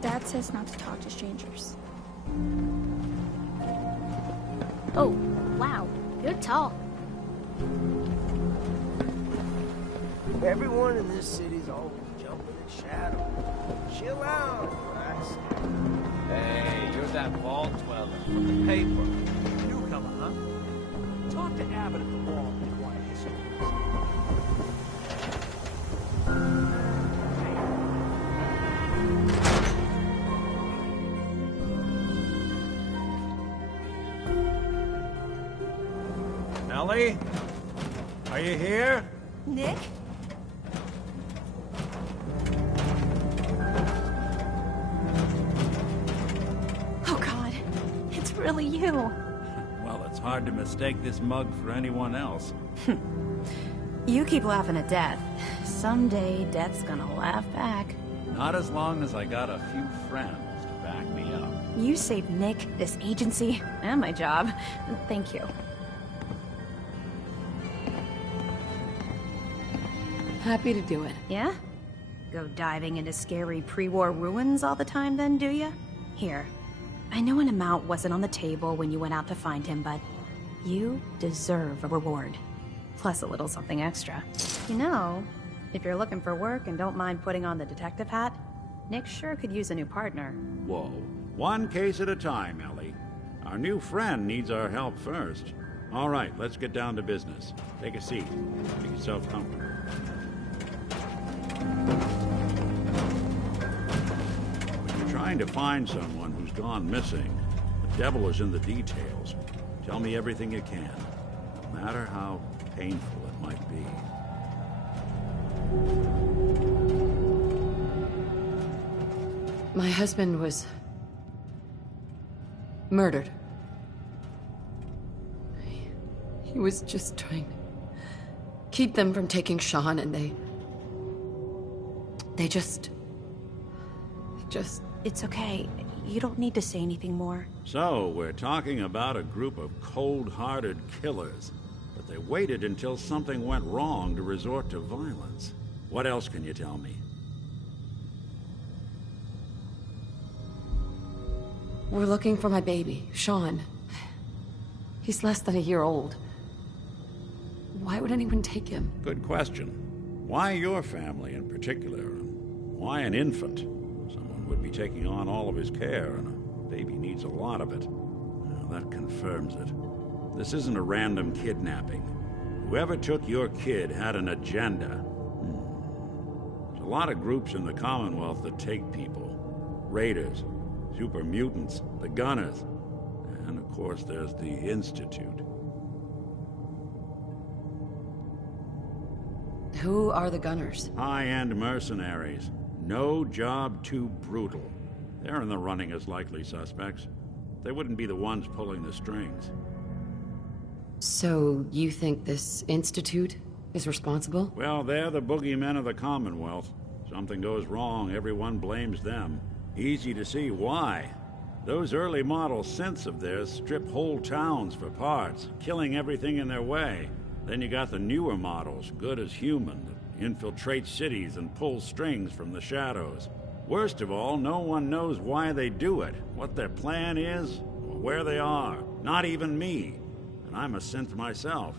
Dad says not to talk to strangers. Oh, wow. You're tall. Everyone in this city's always jumping in shadow. Chill out, relax. Hey, you're that vault dweller from the paper. Newcomer, huh? Talk to Abbott at the wall and quiet yourself. Ellie? Are you here? Nick? Oh God, it's really you. Well, it's hard to mistake this mug for anyone else. You keep laughing at death. Someday, death's gonna laugh back. Not as long as I got a few friends to back me up. You saved Nick, this agency, and my job. Thank you. Happy to do it. Yeah? Go diving into scary pre-war ruins all the time then, do ya? Here. I know an amount wasn't on the table when you went out to find him, but you deserve a reward. Plus a little something extra. You know, if you're looking for work and don't mind putting on the detective hat, Nick sure could use a new partner. Whoa. One case at a time, Ellie. Our new friend needs our help first. All right, let's get down to business. Take a seat. Make yourself comfortable. When you're trying to find someone who's gone missing, the devil is in the details. Tell me everything you can, no matter how painful it might be. My husband was murdered. He was just trying to keep them from taking Sean, and they just... It's okay. You don't need to say anything more. So, we're talking about a group of cold-hearted killers, but they waited until something went wrong to resort to violence. What else can you tell me? We're looking for my baby, Sean. He's less than a year old. Why would anyone take him? Good question. Why your family in particular? Why an infant? Someone would be taking on all of his care, and a baby needs a lot of it. Well, that confirms it. This isn't a random kidnapping. Whoever took your kid had an agenda. There's a lot of groups in the Commonwealth that take people. Raiders, super mutants, the Gunners, and of course there's the Institute. Who are the Gunners? High-end mercenaries. No job too brutal. They're in the running as likely suspects. They wouldn't be the ones pulling the strings. So, you think this Institute is responsible? Well, they're the boogeymen of the Commonwealth. Something goes wrong, everyone blames them. Easy to see why. Those early model synths of theirs strip whole towns for parts, killing everything in their way. Then you got the newer models, good as human, that infiltrate cities and pull strings from the shadows. Worst of all, no one knows why they do it, what their plan is, or where they are. Not even me. And I'm a synth myself.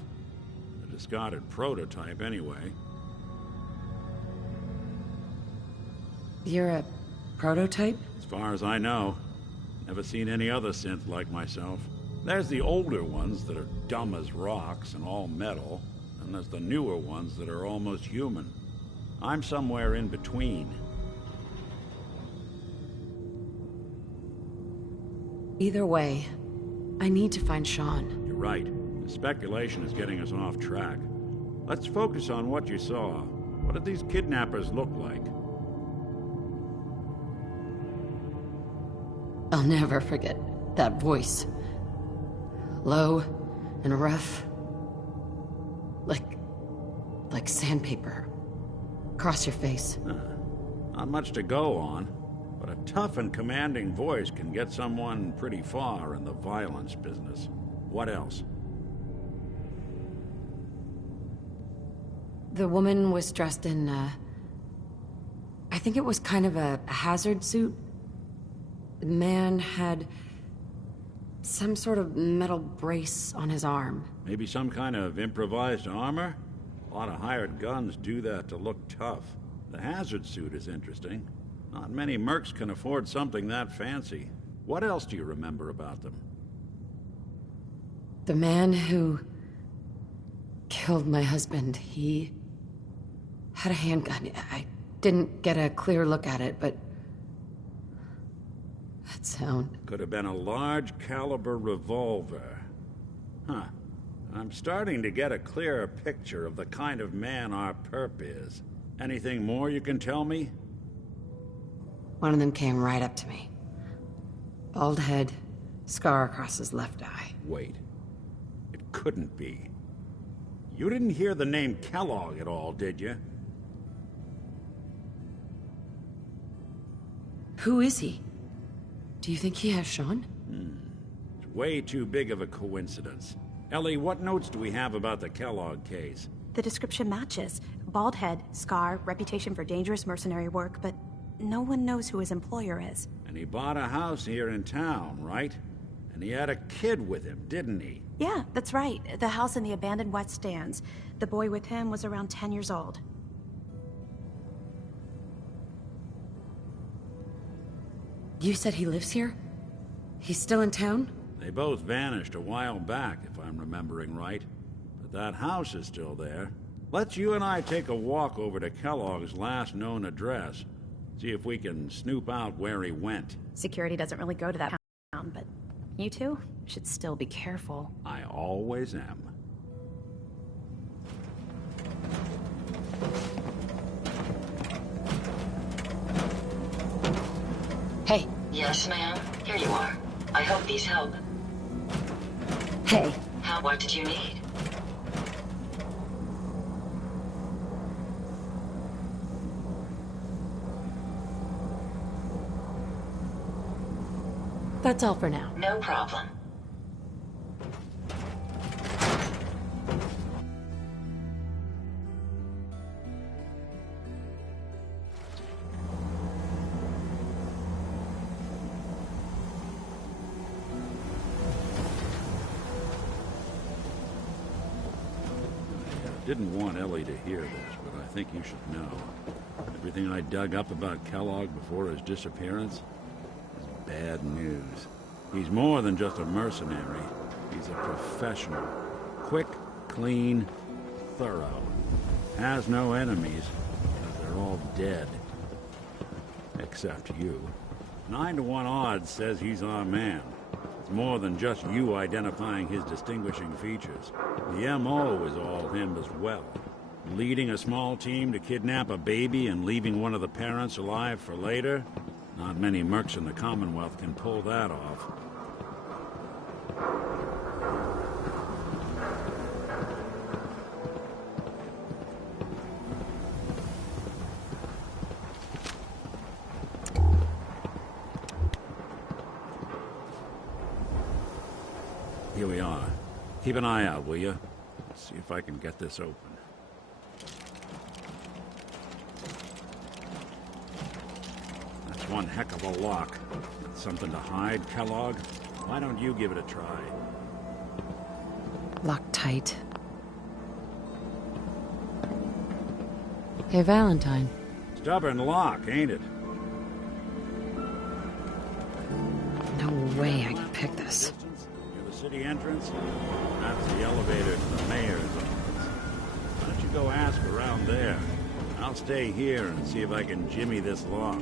A discarded prototype, anyway. You're a prototype? As far as I know. Never seen any other synth like myself. There's the older ones that are dumb as rocks and all metal, and there's the newer ones that are almost human. I'm somewhere in between. Either way, I need to find Sean. You're right. The speculation is getting us off track. Let's focus on what you saw. What did these kidnappers look like? I'll never forget that voice. Low and rough. Like sandpaper. Across your face. Not much to go on, but a tough and commanding voice can get someone pretty far in the violence business. What else? The woman was dressed in, I think it was kind of a hazard suit. The man had some sort of metal brace on his arm. Maybe some kind of improvised armor? A lot of hired guns do that to look tough. The hazard suit is interesting. Not many mercs can afford something that fancy. What else do you remember about them? The man who killed my husband, he had a handgun. I didn't get a clear look at it, but that sound. Could have been a large caliber revolver. Huh. I'm starting to get a clearer picture of the kind of man our perp is. Anything more you can tell me? One of them came right up to me. Bald head, scar across his left eye. Wait. It couldn't be. You didn't hear the name Kellogg at all, did you? Who is he? Do you think he has Sean? It's way too big of a coincidence. Ellie, what notes do we have about the Kellogg case? The description matches. Bald head, scar, reputation for dangerous mercenary work, but no one knows who his employer is. And he bought a house here in town, right? And he had a kid with him, didn't he? Yeah, that's right. The house in the abandoned West Stands. The boy with him was around 10 years old. You said he lives here? He's still in town? They both vanished a while back, if I'm remembering right. But that house is still there. Let's you and I take a walk over to Kellogg's last known address. See if we can snoop out where he went. Security doesn't really go to that town, but you two should still be careful. I always am. Hey. Yes, ma'am. Here you are. I hope these help. Hey. What did you need? That's all for now. No problem. Didn't want Ellie to hear this, but I think you should know. Everything I dug up about Kellogg before his disappearance is bad news. He's more than just a mercenary. He's a professional. Quick, clean, thorough. Has no enemies, because they're all dead. Except you. 9 to 1 odds says he's our man. It's more than just you identifying his distinguishing features. The M.O. is all him as well. Leading a small team to kidnap a baby and leaving one of the parents alive for later? Not many mercs in the Commonwealth can pull that off. Here we are. Keep an eye out, will you? See if I can get this open. That's one heck of a lock. Something to hide, Kellogg? Why don't you give it a try? Locked tight. Hey, Valentine. Stubborn lock, ain't it? No way I can pick this. Near the city entrance? That's the elevator to the mayor's office. Why don't you go ask around there? I'll stay here and see if I can jimmy this lock.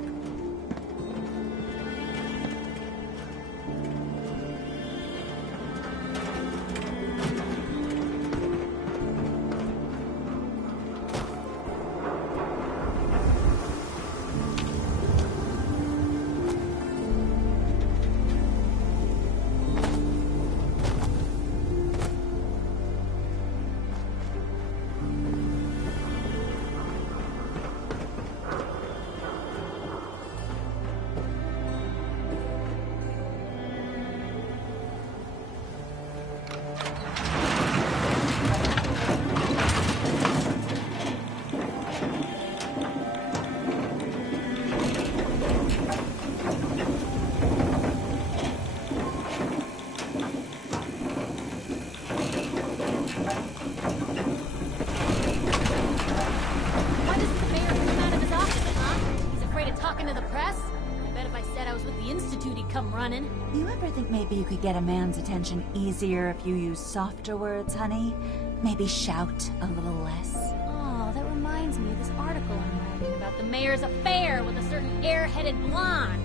come running. You ever think maybe you could get a man's attention easier if you use softer words, honey? Maybe shout a little less? Oh, that reminds me of this article I'm writing about the mayor's affair with a certain airheaded blonde.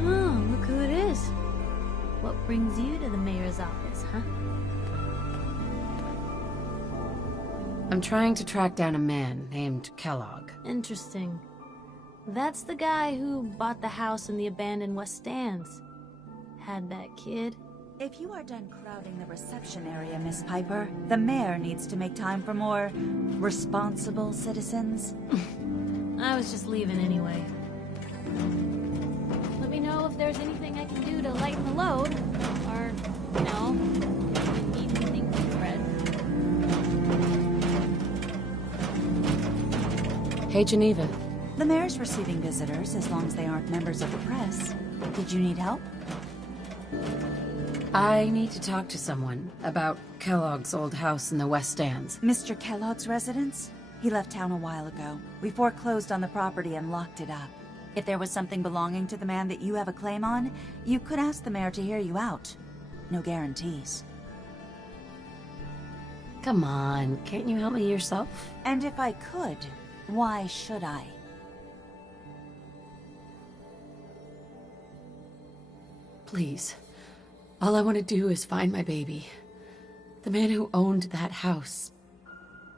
Oh, look who it is. What brings you to the mayor's office, huh? I'm trying to track down a man named Kellogg. Interesting. That's the guy who bought the house in the abandoned West Stands. Had that kid. If you are done crowding the reception area, Miss Piper, the mayor needs to make time for more responsible citizens. I was just leaving anyway. Let me know if there's anything I can do to lighten the load. Or, you know, if you need anything from Fred. Hey, Geneva. The mayor's receiving visitors as long as they aren't members of the press. Did you need help? I need to talk to someone about Kellogg's old house in the West Stands. Mr. Kellogg's residence? He left town a while ago. We foreclosed on the property and locked it up. If there was something belonging to the man that you have a claim on, you could ask the mayor to hear you out. No guarantees. Come on, can't you help me yourself? And if I could, why should I? Please. All I want to do is find my baby. The man who owned that house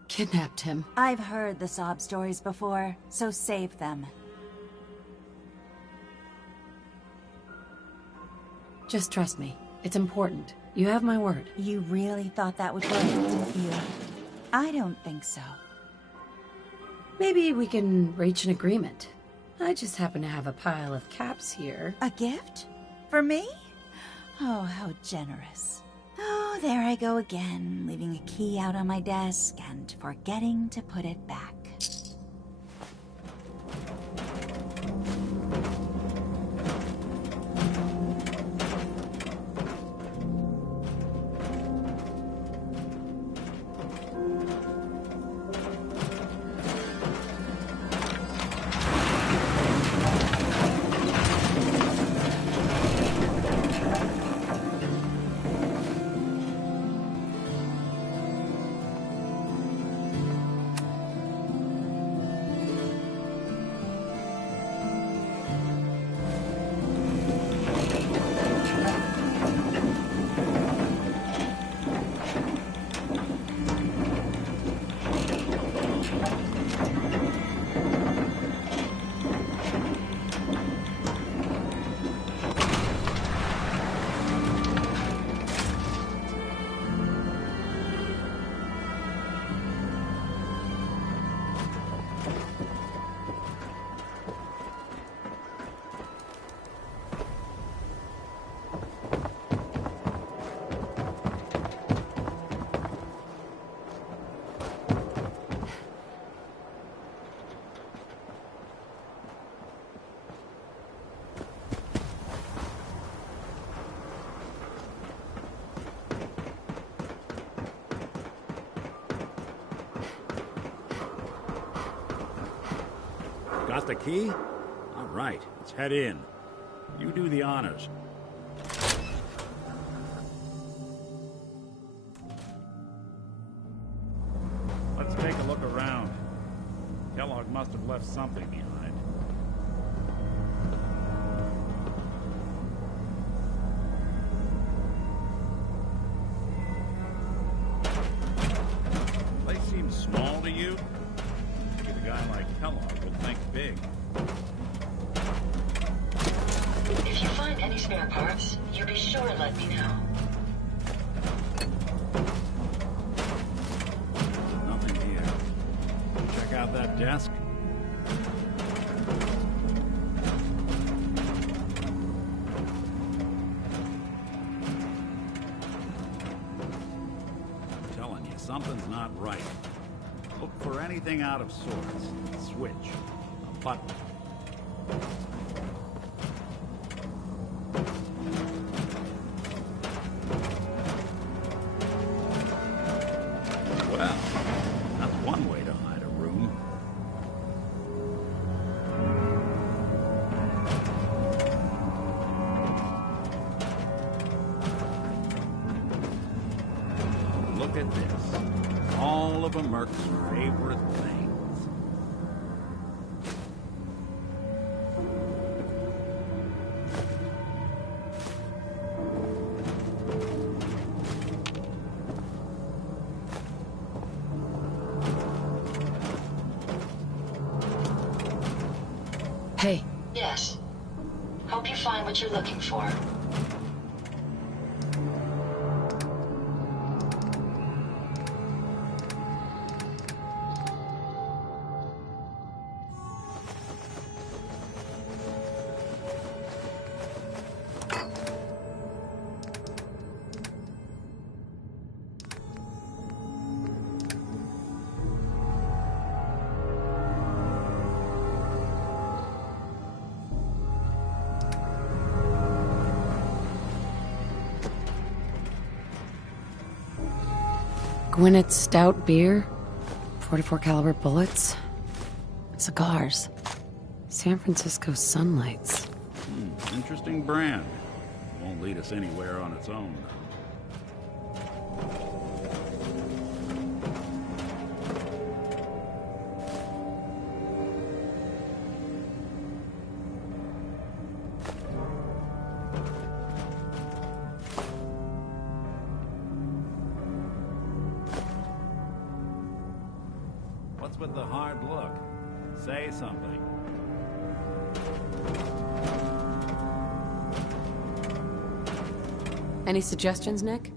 kidnapped him. I've heard the sob stories before, so save them. Just trust me. It's important. You have my word. You really thought that would work, didn't you? I don't think so. Maybe we can reach an agreement. I just happen to have a pile of caps here. A gift? For me? Oh, how generous. Oh, there I go again, leaving a key out on my desk and forgetting to put it back. Got the key? All right, let's head in. You do the honors. Let's take a look around. Kellogg must have left something behind. Place seems small to you? Maybe a guy like Kellogg would think big. If you find any spare parts, you be sure to let me know. Nothing here. Check out that desk. I'm telling you, something's not right. Look for anything out of sorts. A switch. A button. Well, that's one way to hide a room. look at this. All of a Merc's favorite things. Hey. Yes. Hope you find what you're looking for. Gwinnett's stout beer, 44 caliber bullets, cigars, San Francisco sunlights. Interesting brand. Won't lead us anywhere on its own. What's with the hard look? Say something. Any suggestions, Nick?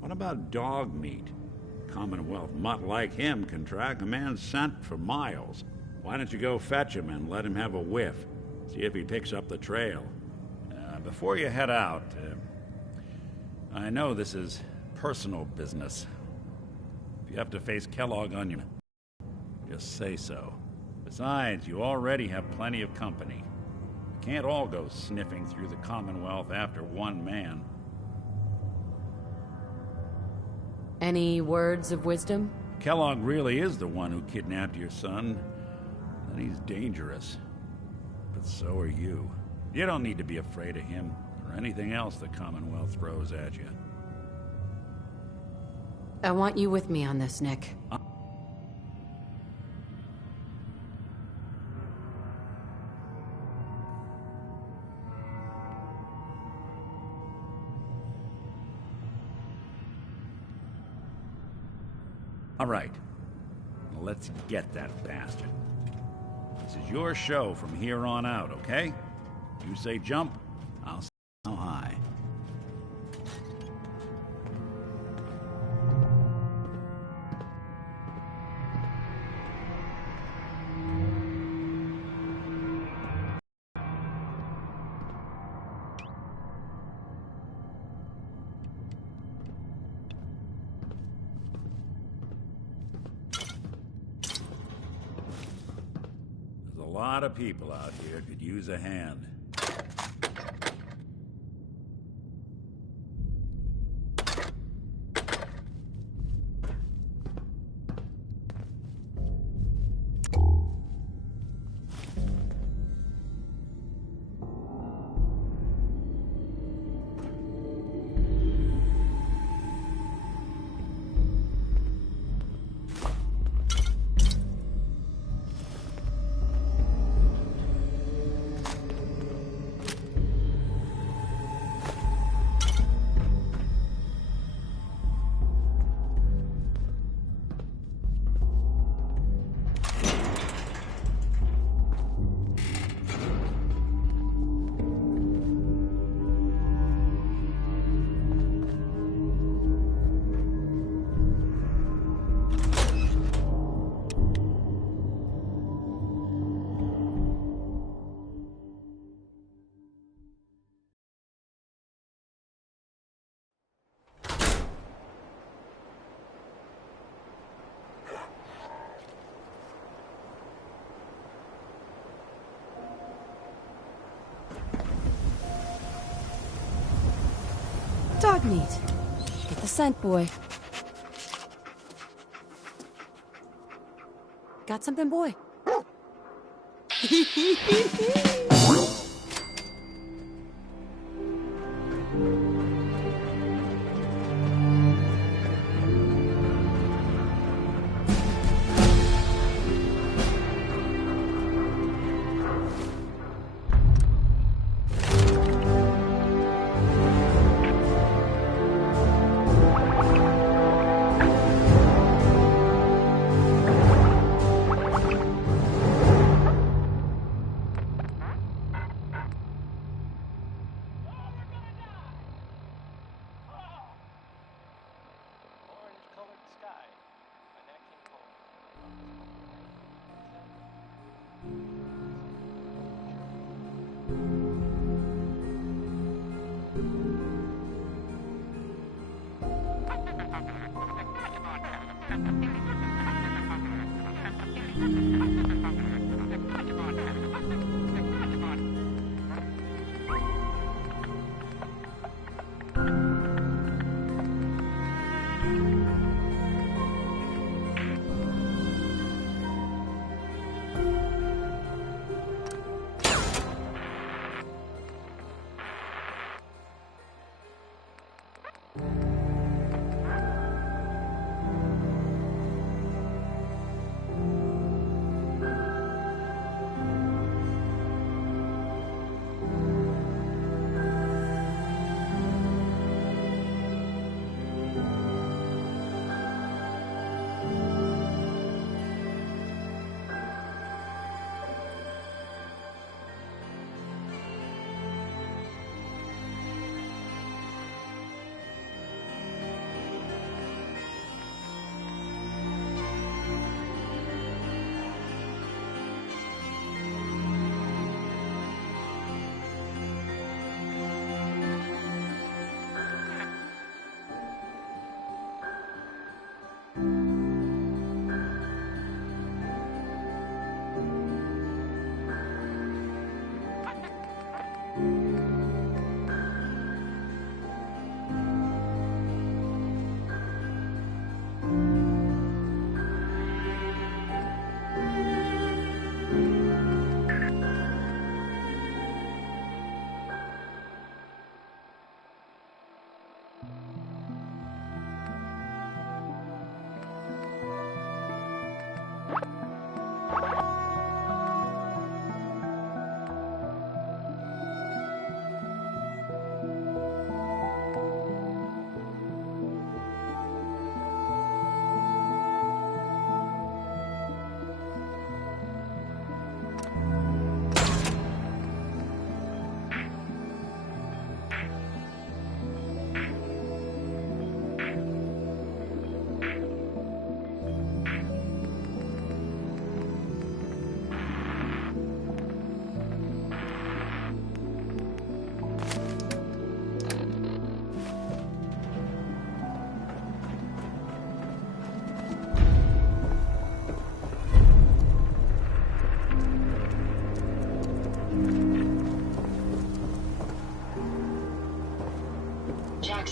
What about dog meat? Commonwealth mutt like him can track a man's scent for miles. Why don't you go fetch him and let him have a whiff? See if he picks up the trail. Before you head out, I know this is personal business. If you have to face Kellogg on you, just say so. Besides, you already have plenty of company. You can't all go sniffing through the Commonwealth after one man. Any words of wisdom? Kellogg really is the one who kidnapped your son, and he's dangerous. But so are you. You don't need to be afraid of him or anything else the Commonwealth throws at you. I want you with me on this, Nick. All right. Well, let's get that bastard. This is your show from here on out, okay? You say jump, I'll say how high. A lot of people out here could use a hand. Dog meat. Get the scent, boy. Got something, boy?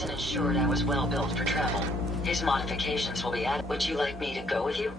Jackson ensured I was well built for travel. His modifications will be added. Would you like me to go with you?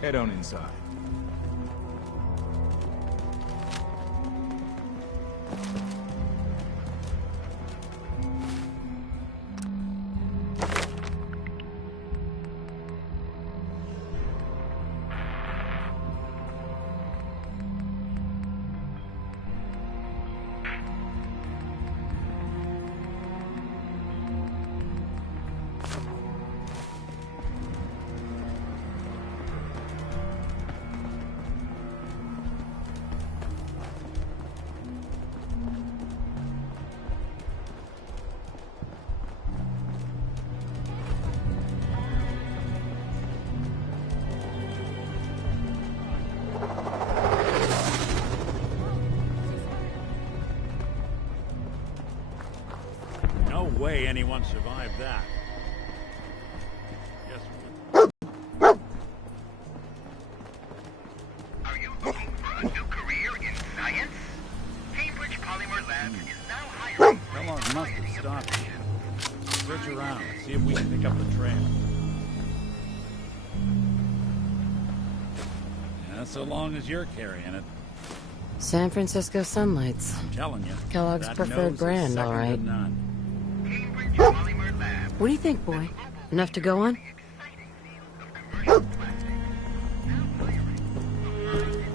Head on inside. No way anyone survived that. Yes. Are you looking for a new career in science? Cambridge Polymer Labs is now hiring for How a long must variety have of stopped? positions. Search around. See if we can pick up the trail. Yeah, so long as you're carrying it. San Francisco Sunlights. I'm telling you. Kellogg's that preferred nose is brand, second all to right. none. Cambridge Polymer Labs. What do you think, boy? Enough to go on? Exciting field of commercial plastics. Now hiring.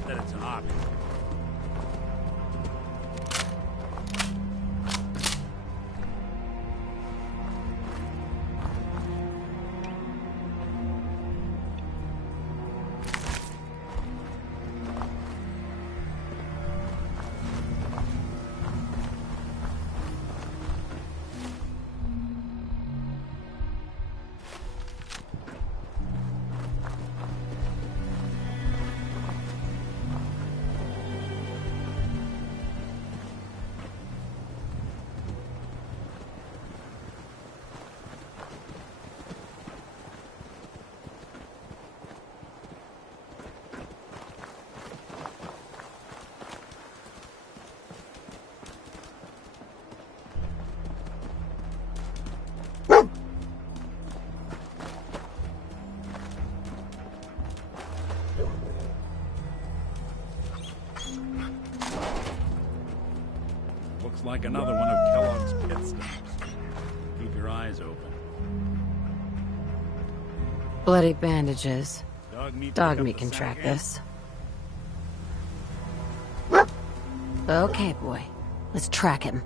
Not that it's an option. Looks like another one of Kellogg's pit stops. Keep your eyes open. Bloody bandages. Dog meat pick can up the track sack this. Okay, boy. Let's track him.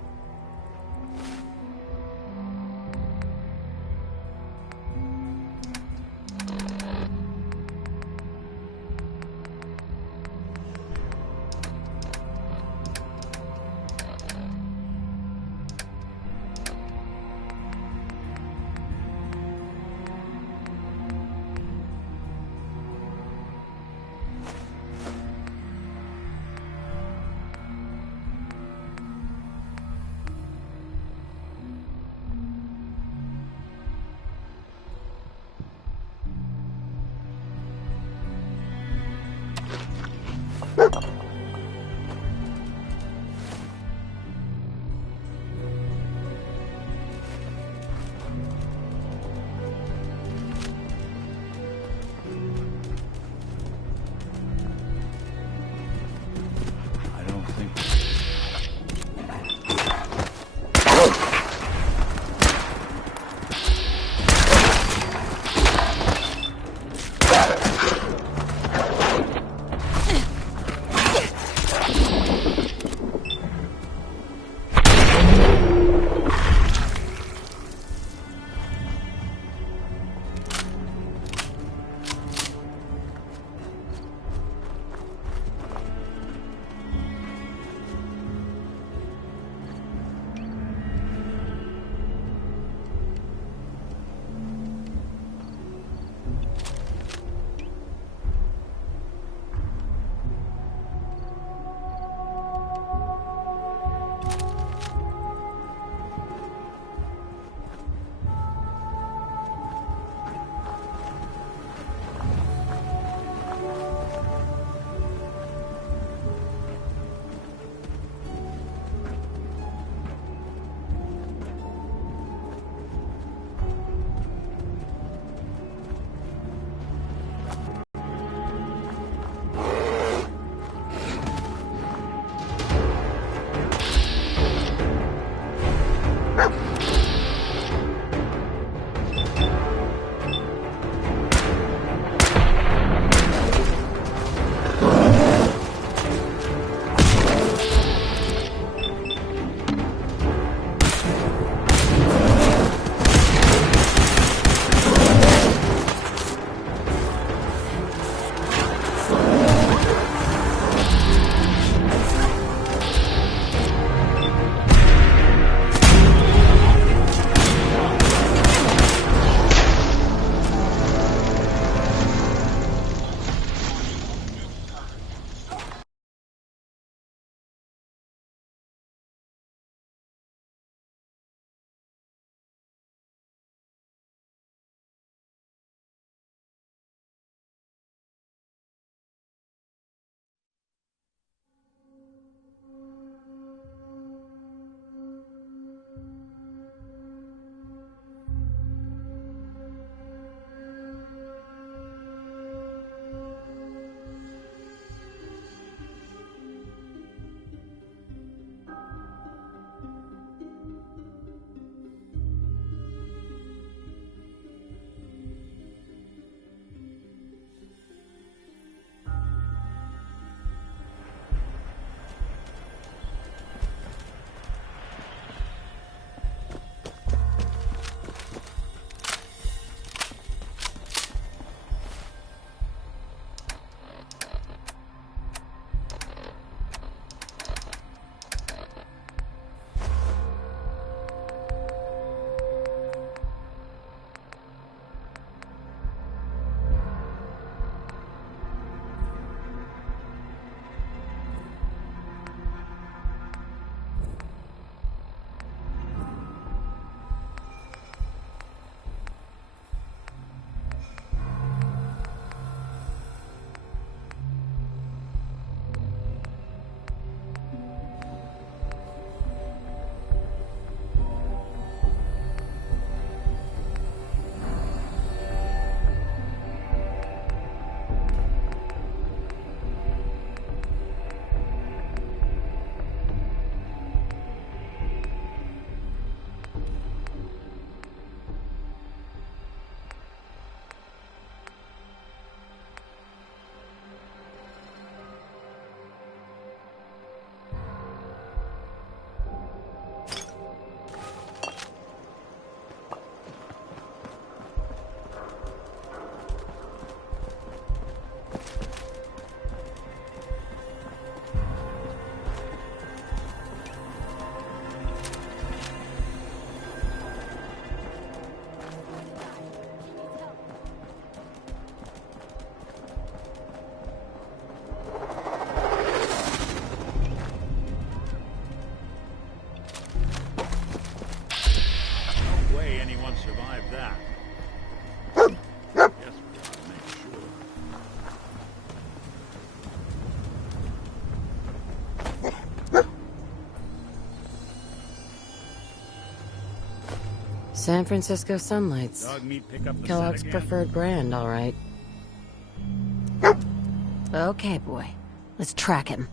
San Francisco Sunlights. Dog meat pick up the Kellogg's set again? preferred brand, all right. Okay, boy. Let's track him.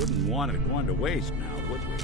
Wouldn't want it going to waste now, would we?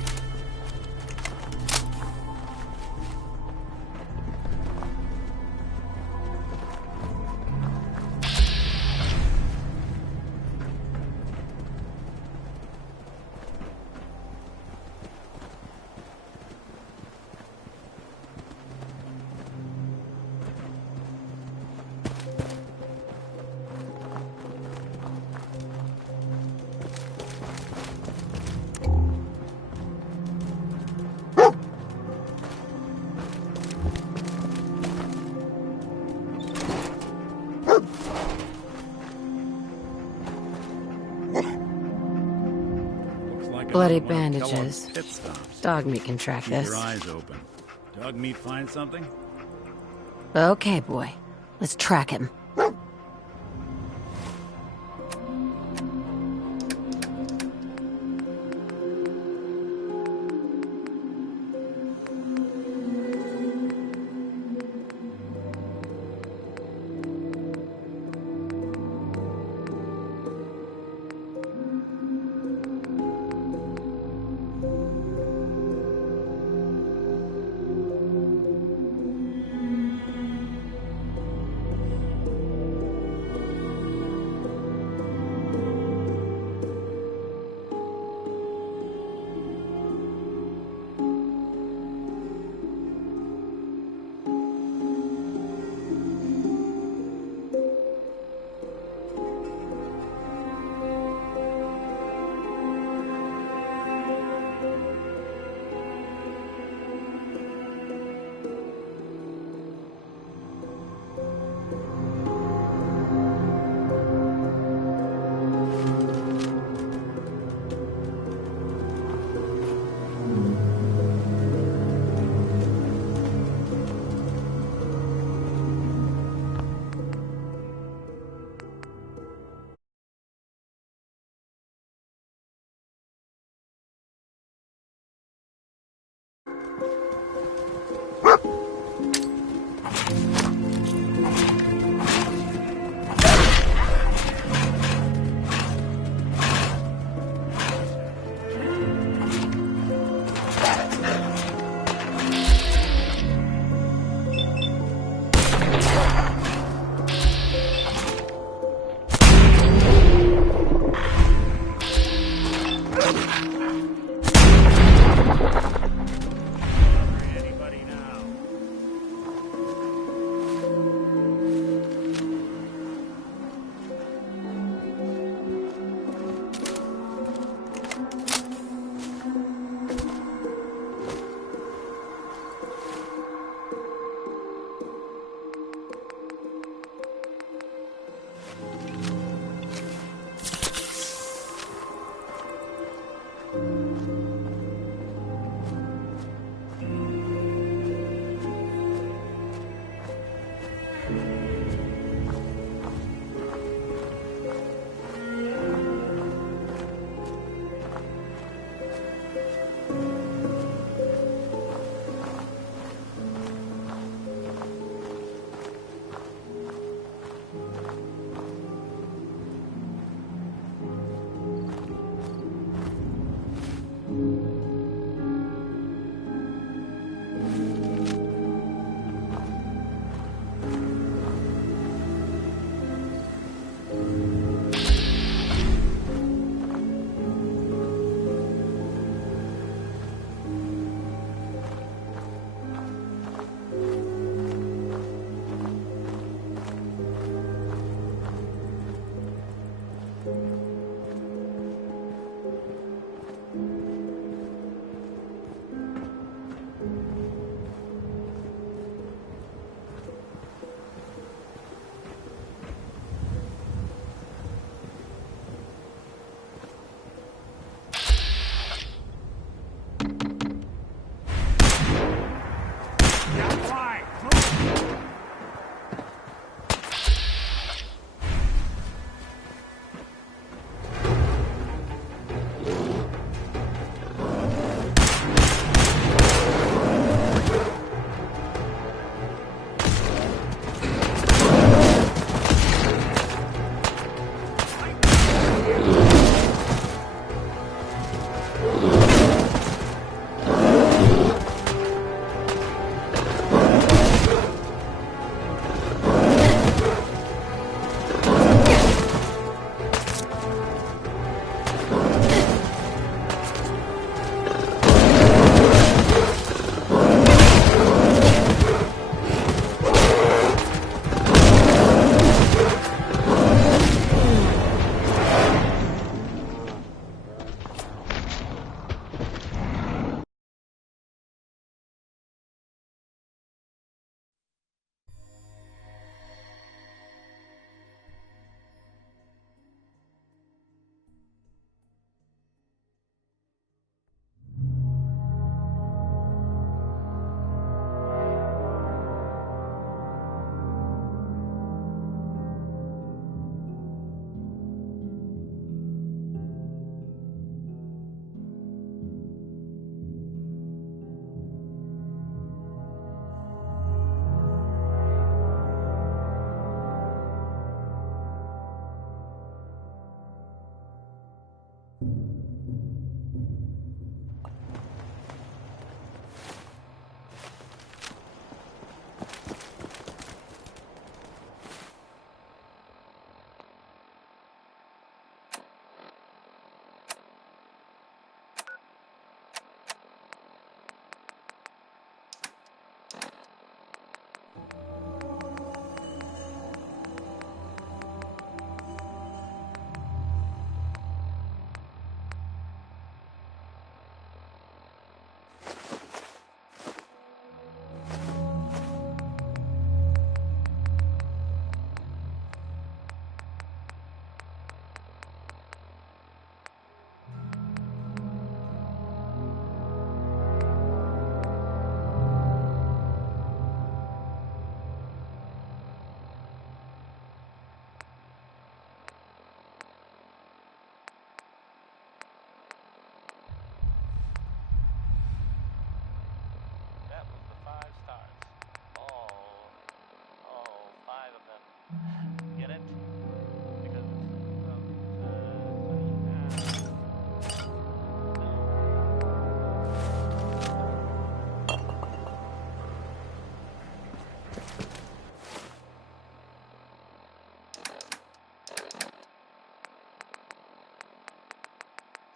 Bloody One of Kellogg's bandages. pit stops. Dog meat can track Keep this. your eyes open. Dog meat find something? Okay, boy. Let's track him.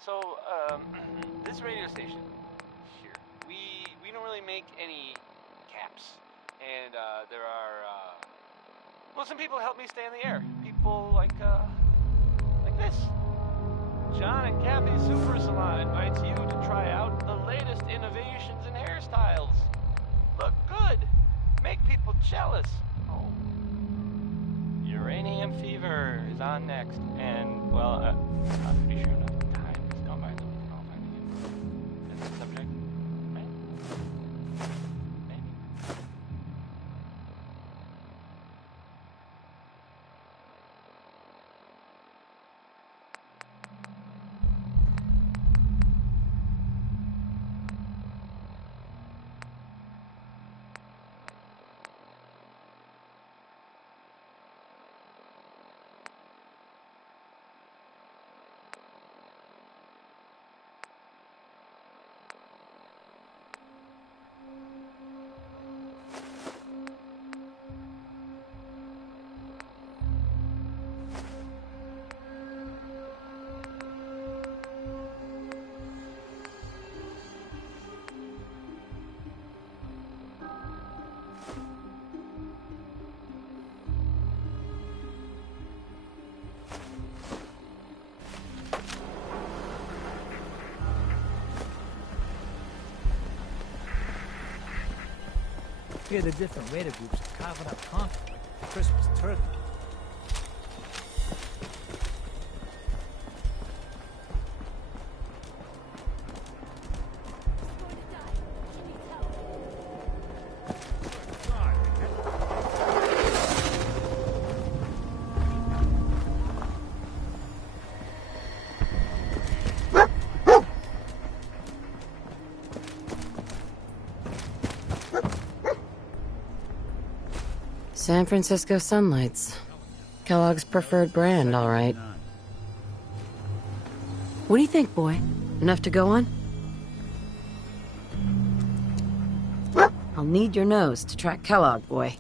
So, this radio station here, we don't really make any caps, and there are well, some people help me stay in the air. People like this. John and Kathy Super Salon invites you to try out the latest innovations in hairstyles. Look good, make people jealous. Oh. Uranium Fever is on next, and well, I'm pretty sure enough time has gone by that we can all finally get to the subject, right? Maybe. Hear the different raider groups are carving up conflict like Christmas turkey. San Francisco Sunlights. Kellogg's preferred brand, all right. What do you think, boy? Enough to go on? I'll need your nose to track Kellogg, boy.